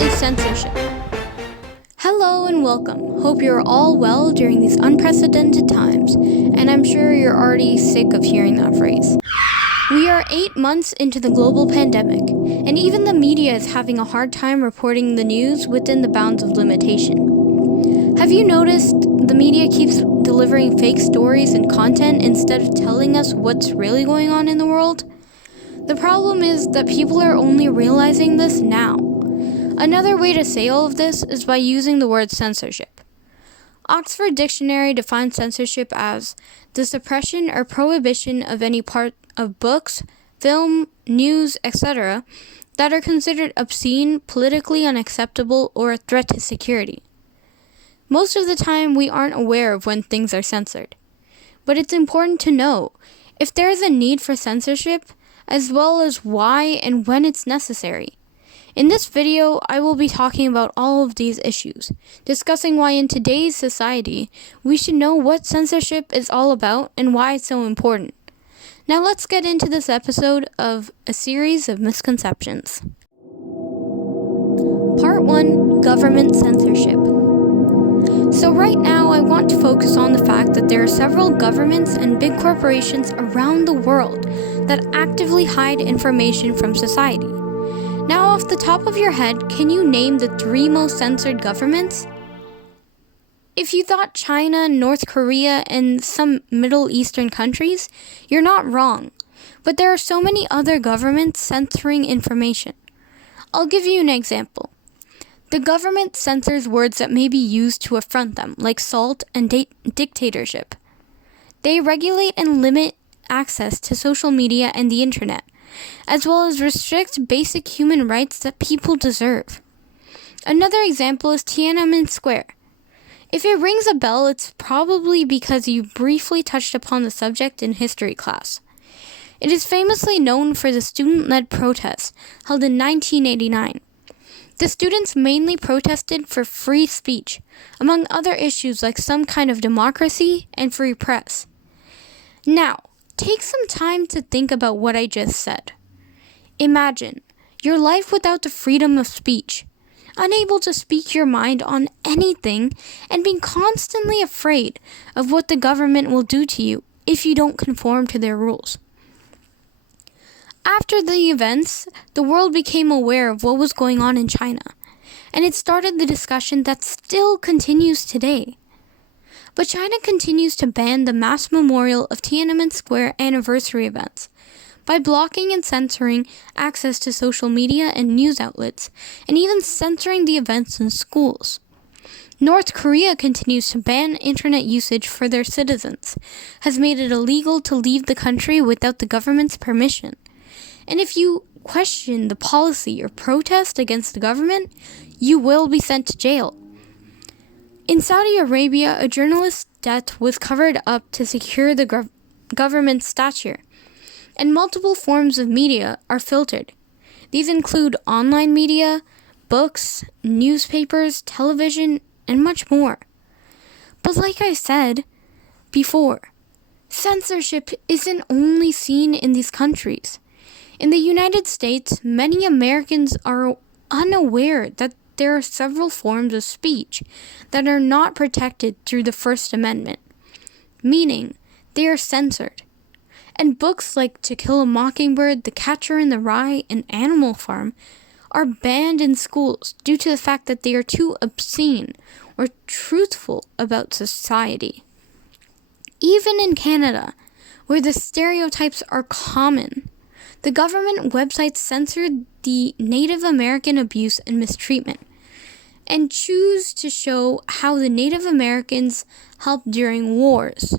is censorship. Hello and welcome. Hope you're all well during these unprecedented times, and I'm sure you're already sick of hearing that phrase. We are 8 months into the global pandemic, and even the media is having a hard time reporting the news within the bounds of limitation. Have you noticed the media keeps delivering fake stories and content instead of telling us what's really going on in the world? The problem is that people are only realizing this now. Another way to say all of this is by using the word censorship. Oxford Dictionary defines censorship as the suppression or prohibition of any part of books, film, news, etc. that are considered obscene, politically unacceptable, or a threat to security. Most of the time, we aren't aware of when things are censored. But it's important to know if there is a need for censorship, as well as why and when it's necessary. In this video, I will be talking about all of these issues, discussing why in today's society, we should know what censorship is all about and why it's so important. Now let's get into this episode of a series of misconceptions. Part 1, Government Censorship. So right now, I want to focus on the fact that there are several governments and big corporations around the world that actively hide information from society. Now, off the top of your head, can you name the 3 most censored governments? If you thought China, North Korea, and some Middle Eastern countries, you're not wrong. But there are so many other governments censoring information. I'll give you an example. The government censors words that may be used to affront them, like salt and dictatorship. They regulate and limit access to social media and the internet, as well as restrict basic human rights that people deserve. Another example is Tiananmen Square. If it rings a bell, it's probably because you briefly touched upon the subject in history class. It is famously known for the student-led protests held in 1989. The students mainly protested for free speech, among other issues like some kind of democracy and free press. Now, take some time to think about what I just said. Imagine your life without the freedom of speech, unable to speak your mind on anything, and being constantly afraid of what the government will do to you if you don't conform to their rules. After the events, the world became aware of what was going on in China, and it started the discussion that still continues today. But China continues to ban the mass memorial of Tiananmen Square anniversary events by blocking and censoring access to social media and news outlets, and even censoring the events in schools. North Korea continues to ban internet usage for their citizens, has made it illegal to leave the country without the government's permission. And if you question the policy or protest against the government, you will be sent to jail. In Saudi Arabia, a journalist's death was covered up to secure the government's stature, and multiple forms of media are filtered. These include online media, books, newspapers, television, and much more. But like I said before, censorship isn't only seen in these countries. In the United States, many Americans are unaware that there are several forms of speech that are not protected through the First Amendment, meaning they are censored. And books like To Kill a Mockingbird, The Catcher in the Rye, and Animal Farm are banned in schools due to the fact that they are too obscene or truthful about society. Even in Canada, where the stereotypes are common, the government websites censored the Native American abuse and mistreatment, and choose to show how the Native Americans helped during wars.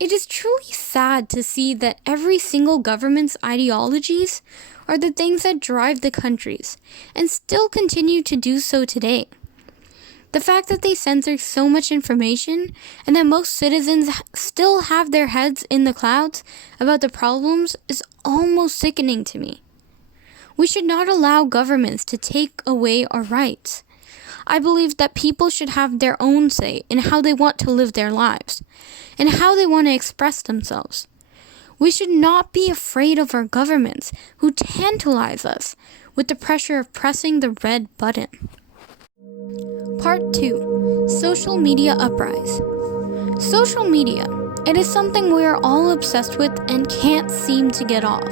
It is truly sad to see that every single government's ideologies are the things that drive the countries, and still continue to do so today. The fact that they censor so much information, and that most citizens still have their heads in the clouds about the problems, is almost sickening to me. We should not allow governments to take away our rights. I believe that people should have their own say in how they want to live their lives, and how they want to express themselves. We should not be afraid of our governments who tantalize us with the pressure of pressing the red button. Part 2. Social media uprise. Social media. It is something we are all obsessed with and can't seem to get off.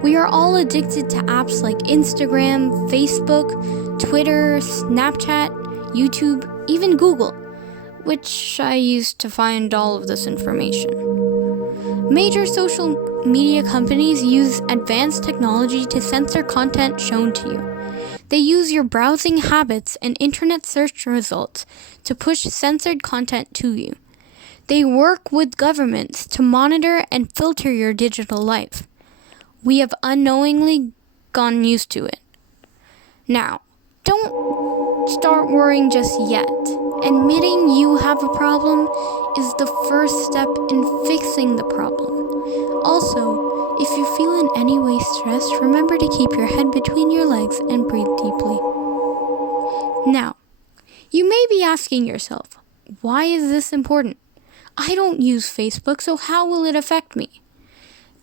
We are all addicted to apps like Instagram, Facebook, Twitter, Snapchat, YouTube, even Google, which I use to find all of this information. Major social media companies use advanced technology to censor content shown to you. They use your browsing habits and internet search results to push censored content to you. They work with governments to monitor and filter your digital life. We have unknowingly gotten used to it. Now, don't start worrying just yet. Admitting you have a problem is the first step in fixing the problem. Also, if you feel in any way stressed, remember to keep your head between your legs and breathe deeply. Now, you may be asking yourself, why is this important? I don't use Facebook, so how will it affect me?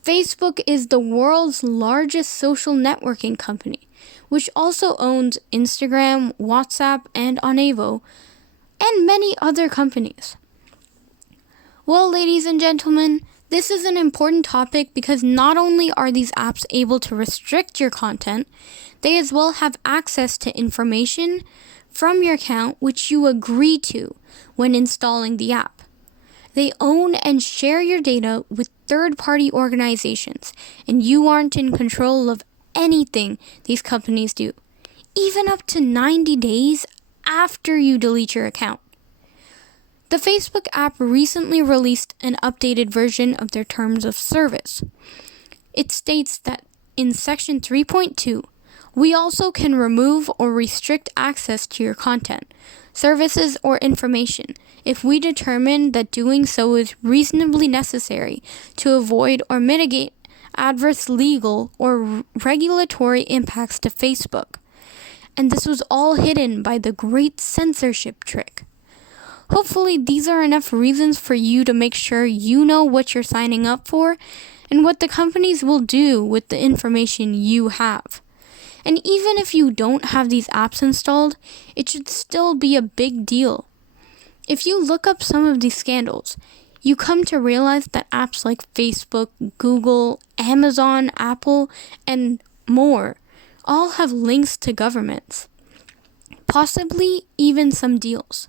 Facebook is the world's largest social networking company, which also owns Instagram, WhatsApp, and Onevo, and many other companies. Well, ladies and gentlemen, this is an important topic because not only are these apps able to restrict your content, they as well have access to information from your account which you agree to when installing the app. They own and share your data with third-party organizations, and you aren't in control of anything these companies do, even up to 90 days after you delete your account. The Facebook app recently released an updated version of their terms of service. It states that in Section 3.2, we also can remove or restrict access to your content, services, or information if we determine that doing so is reasonably necessary to avoid or mitigate adverse legal or regulatory impacts to Facebook. And this was all hidden by the great censorship trick. Hopefully, these are enough reasons for you to make sure you know what you're signing up for and what the companies will do with the information you have. And even if you don't have these apps installed, it should still be a big deal. If you look up some of these scandals, you come to realize that apps like Facebook, Google, Amazon, Apple, and more all have links to governments, possibly even some deals.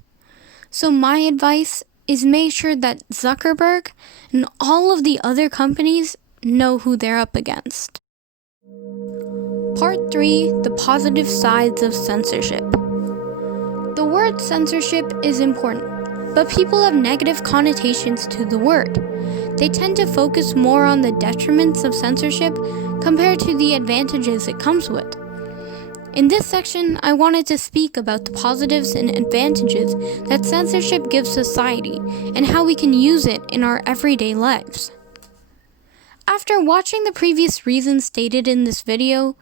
So my advice is make sure that Zuckerberg and all of the other companies know who they're up against. Part 3. The positive sides of censorship. The word censorship is important, but people have negative connotations to the word. They tend to focus more on the detriments of censorship compared to the advantages it comes with. In this section, I wanted to speak about the positives and advantages that censorship gives society and how we can use it in our everyday lives. After watching the previous reasons stated in this video,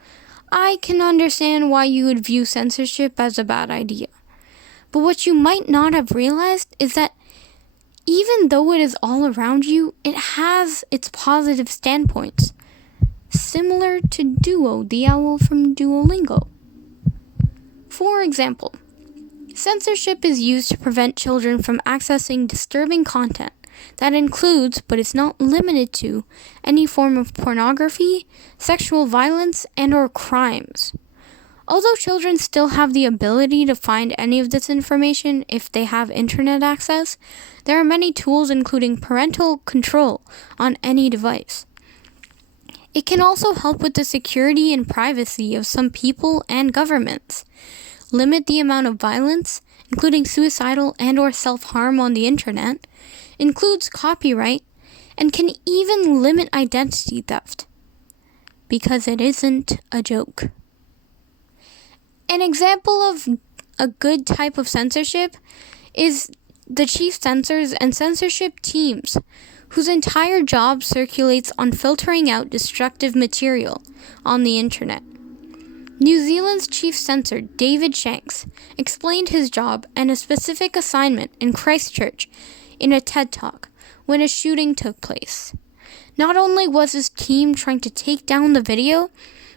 I can understand why you would view censorship as a bad idea. But what you might not have realized is that even though it is all around you, it has its positive standpoints, similar to Duo, the owl from Duolingo. For example, censorship is used to prevent children from accessing disturbing content that includes, but is not limited to, any form of pornography, sexual violence, and/or crimes. Although children still have the ability to find any of this information if they have internet access, there are many tools including parental control on any device. It can also help with the security and privacy of some people and governments, limit the amount of violence, including suicidal and/or self-harm on the internet, includes copyright, and can even limit identity theft, because it isn't a joke. An example of a good type of censorship is the chief censors and censorship teams, whose entire job circulates on filtering out destructive material on the internet. New Zealand's chief censor, David Shanks, explained his job and a specific assignment in Christchurch in a TED Talk when a shooting took place. Not only was his team trying to take down the video,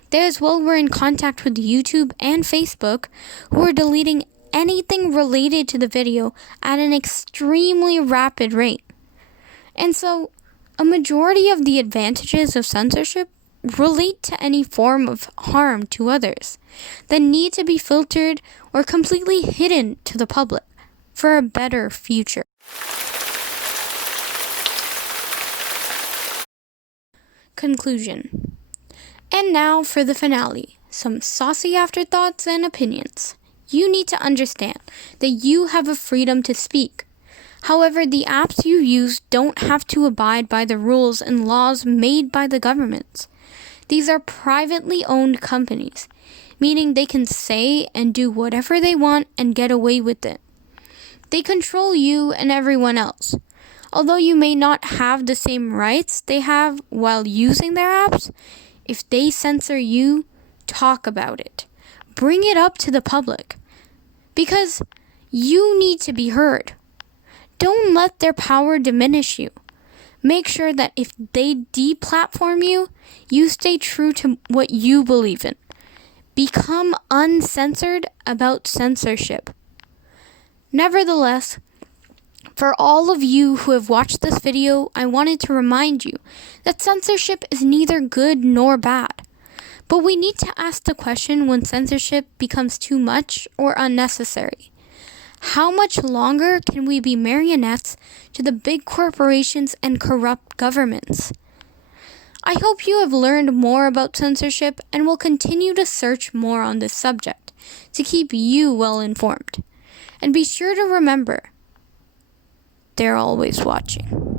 They as well were in contact with YouTube and Facebook, who were deleting anything related to the video at an extremely rapid rate. And so, a majority of the advantages of censorship relate to any form of harm to others that need to be filtered or completely hidden to the public for a better future. Conclusion. And now for the finale, some saucy afterthoughts and opinions. You need to understand that you have a freedom to speak. However, the apps you use don't have to abide by the rules and laws made by the governments. These are privately owned companies, meaning they can say and do whatever they want and get away with it. They control you and everyone else. Although you may not have the same rights they have while using their apps, if they censor you, talk about it. Bring it up to the public. Because you need to be heard. Don't let their power diminish you. Make sure that if they deplatform you, you stay true to what you believe in. Become uncensored about censorship. Nevertheless, for all of you who have watched this video, I wanted to remind you that censorship is neither good nor bad. But we need to ask the question when censorship becomes too much or unnecessary. How much longer can we be marionettes to the big corporations and corrupt governments? I hope you have learned more about censorship and will continue to search more on this subject to keep you well informed. And be sure to remember, they're always watching.